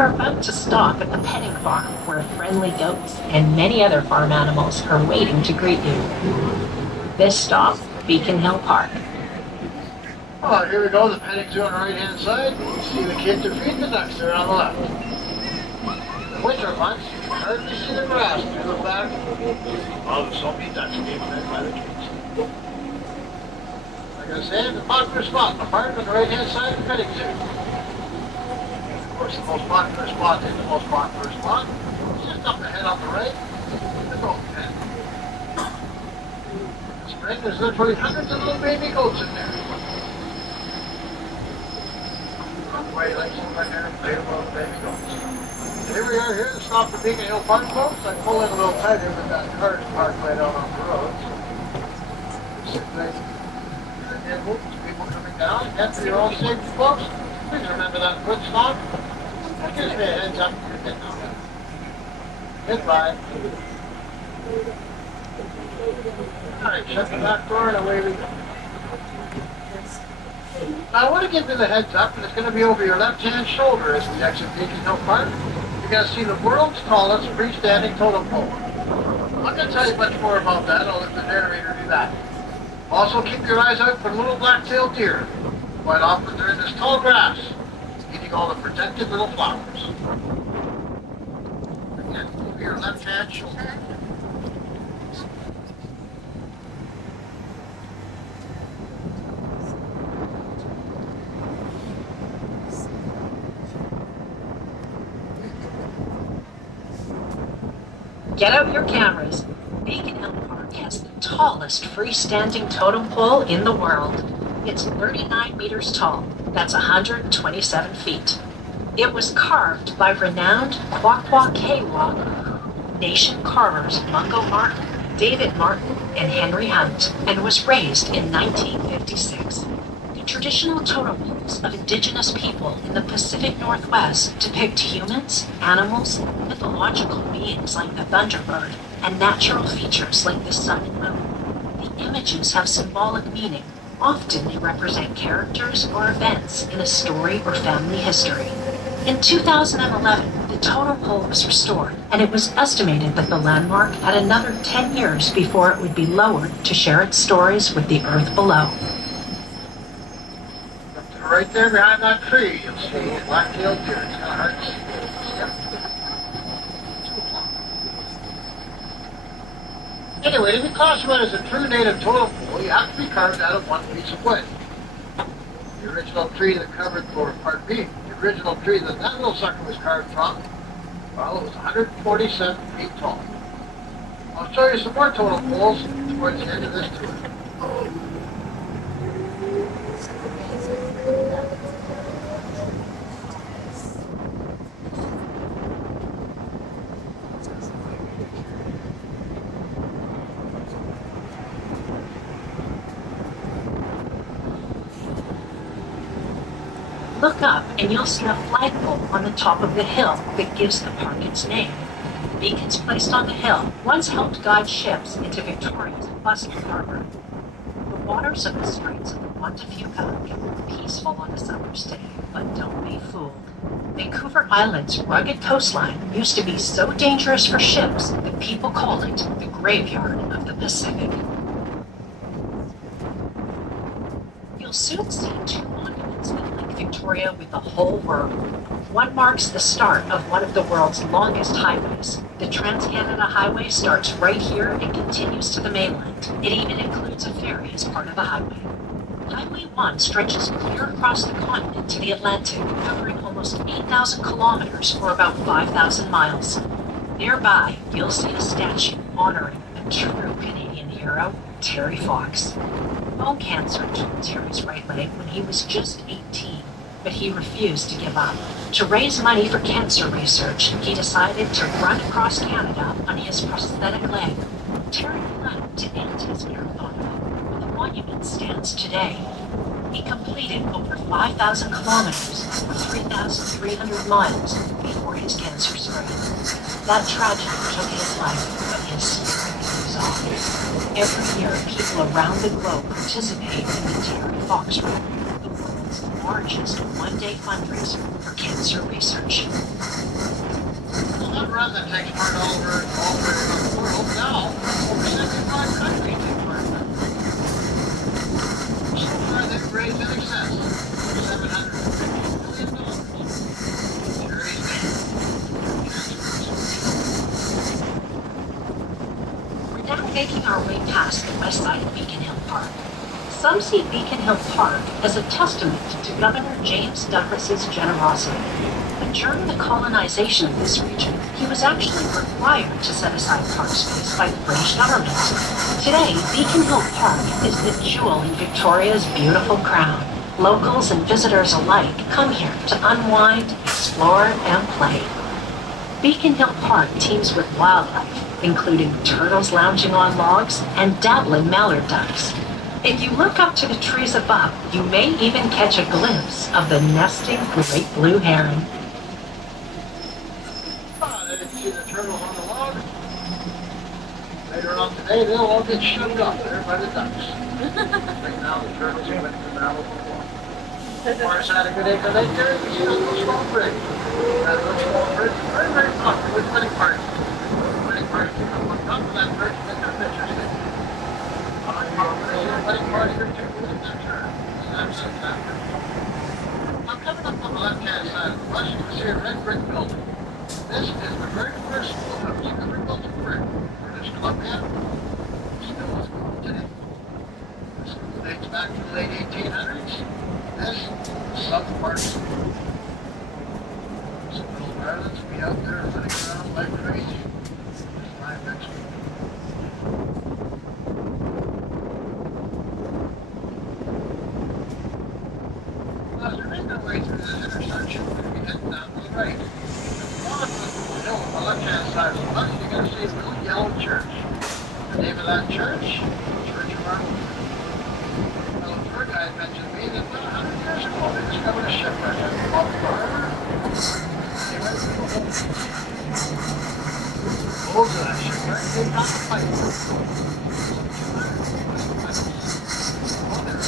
We're about to stop at the petting farm where friendly goats and many other farm animals are waiting to greet you. This stop, Beacon Hill Park. Oh, here we go, the petting zoo on the right-hand side. See the kids are feeding the ducks there on the left. The winter months, you can hardly see the grass through the back. Oh, there's so many ducks being fed by the kids. Like I said, the popular spot in the park on the right-hand side of the petting zoo. Of course, the most popular spot is the most popular spot. It's just up ahead on the right, the goat pen. In the spring, there's literally hundreds of little baby goats in there. Way like some right here, play about the baby goats. Here we are here to stop the Beacon Hill Park, folks. I pull in a little tighter with that car parked right out on the road. People coming down, and for your own safety, folks, please remember that foot stop. That gives me a heads up when you're getting out. Goodbye. Alright, shut the back door and away we go. Now I want to give you the heads up, and it's going to be over your left-hand shoulder as we exit Beacon Hill Park. You're going to see the world's tallest freestanding totem pole. I'm not going to tell you much more about that. I'll let the narrator do that. Also, keep your eyes out for little black-tailed deer. Quite often they're in this tall grass, eating all the protected little flowers. Again, over your left-hand shoulder. Get out your cameras. Beacon Hill Park has the tallest freestanding totem pole in the world. It's 39 meters tall. That's 127 feet. It was carved by renowned Quaqua Kewah Nation carvers Mungo Martin, David Martin, and Henry Hunt, and was raised in 1956. The traditional totem poles of indigenous people in the Pacific Northwest depict humans, animals, mythological beings like the thunderbird, and natural features like the sun and moon. The images have symbolic meaning. Often they represent characters or events in a story or family history. In 2011, the totem pole was restored, and it was estimated that the landmark had another 10 years before it would be lowered to share its stories with the earth below. Right there behind that tree, you'll see a black-tailed deer. It's kind of hard to see. Yep. 2 o'clock. Anyway, to be classified as a true native totem pole, you have to be carved out of one piece of wood. The original tree that covered for part B, the original tree that little sucker was carved from, well, it was 147 feet tall. I'll show you some more totem poles towards the end of this tour. Look up and you'll see a flagpole on the top of the hill that gives the park its name. Beacons placed on the hill once helped guide ships into Victoria's bustling harbor. The waters of the Straits of the Montefiore can be peaceful on a summer's day, but don't be fooled. Vancouver Island's rugged coastline used to be so dangerous for ships that people call it the graveyard of the Pacific. You'll soon see 2 monuments that link Victoria with the whole world. One marks the start of one of the world's longest highways. The Trans-Canada Highway starts right here and continues to the mainland. It even includes a ferry as part of the highway. Highway 1 stretches clear across the continent to the Atlantic, covering almost 8,000 kilometers or about 5,000 miles. Nearby, you'll see a statue honoring a true Canadian hero, Terry Fox. Bone cancer took Terry's right leg when he was just 18, but he refused to give up. To raise money for cancer research, he decided to run across Canada on his prosthetic leg. Terry planned to end his marathon, where the monument stands today. He completed over 5,000 kilometers, or 3,300 miles, before his cancer spread. That tragedy took his life, but his spirit lives on. Every year, people around the globe participate in the Terry Fox Run, the world's largest one-day fundraiser for cancer research. Well, that run that takes part all over the world now, over 75 countries take part in that. So far, they've raised in excess of $750 million. Charities for cancer research. We're now making our way past the west side of Beacon Hill Park. Some see Beacon Hill Park as a testament to Governor James Douglas's generosity. But during the colonization of this region, he was actually required to set aside park space by the British government. Today, Beacon Hill Park is the jewel in Victoria's beautiful crown. Locals and visitors alike come here to unwind, explore, and play. Beacon Hill Park teems with wildlife, including turtles lounging on logs and dabbling mallard ducks. If you look up to the trees above, you may even catch a glimpse of the nesting great blue heron. They didn't see the turtles on the log. Later on today, they'll all get shoved off there by the ducks. Right now, the turtles are went to the Malibu Walk. Morris had a good acre lake there. You see a little small bridge. That little small bridge is very, very popular with wedding parties. Wedding parties can come on top of that bridge and get their pictures taken. Wedding party or two with that turn. Now, coming up on the left-hand side of the bus, you can see a red brick building. This is the very first schoolhouse ever built of brick in British Columbia. Still is going today. This school dates back to the late 1800s. This is South Park School. Some little Ireland's be out there running around like crazy. There's my next one. As we make our way through this intersection, we're going to be heading down to the right. On the hill on the left-hand side of the bus, you're going to see a little yellow church. The name of that church, Church of Our Lord. Well, a tour guide mentioned to me that about 100 years ago they discovered a shipwreck at the bottom of the harbor. They went to the holes of that shipwreck, they found a pipe. Well, there